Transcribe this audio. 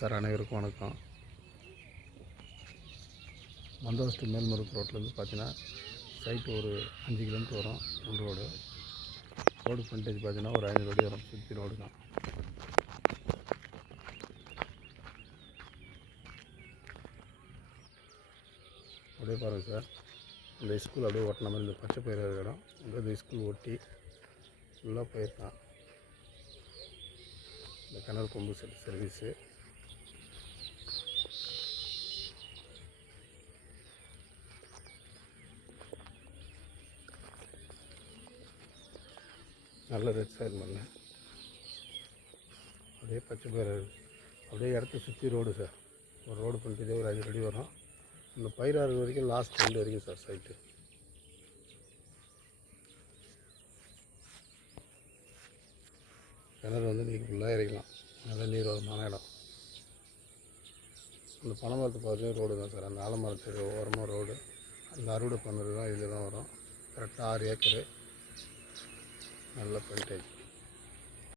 Sir, அனைவருக்கும் வணக்கம். மந்தவஸ்து மேல்மருவத்தூர் ரோட்லேருந்து பார்த்தீங்கன்னா சைட்டு ஒரு 5 கிலோமீட்டர் வரும். உள் ரோடு ஃப்ரண்டேஜ் பார்த்தீங்கன்னா ஒரு 500 அடி வரும். சுற்றி ரோடு தான். அப்படியே பாருங்கள் சார், இந்த ஸ்கூல் அப்படியே ஓட்டின மாதிரி இந்த பச்சை பயிர் இடம் இந்த ஸ்கூல் ஒட்டி ஃபுல்லாக போயிருக்கான். இந்த கிணறு கொம்பு செட் சர்வீஸு நல்ல ரெட் சைடு மண், அப்படியே பச்சை பயிர் அப்படியே இடத்த சுற்றி ரோடு சார். ஒரு ரோடு பண்ணிட்டு ஒரு 5 அடி வரும். இந்த பயிராறு வரைக்கும் லாஸ்ட் 2 வரைக்கும் சார் சைட்டு. கிணறு நீங்கள் ஃபுல்லாக இறக்கலாம். நல்ல நீர்வளமான இடம். அந்த பனைமரத்து பக்கத்துலேயும் ரோடு தான் சார். அந்த ஆலமரத்துக்கு ஓரமாக ரோடு. அந்த அறுவடை பண்ணுறது தான் இதில் தான் வரும். கரெக்டாக 6 ஏக்கரு. நல்ல ஃப்ரண்டேஜ்.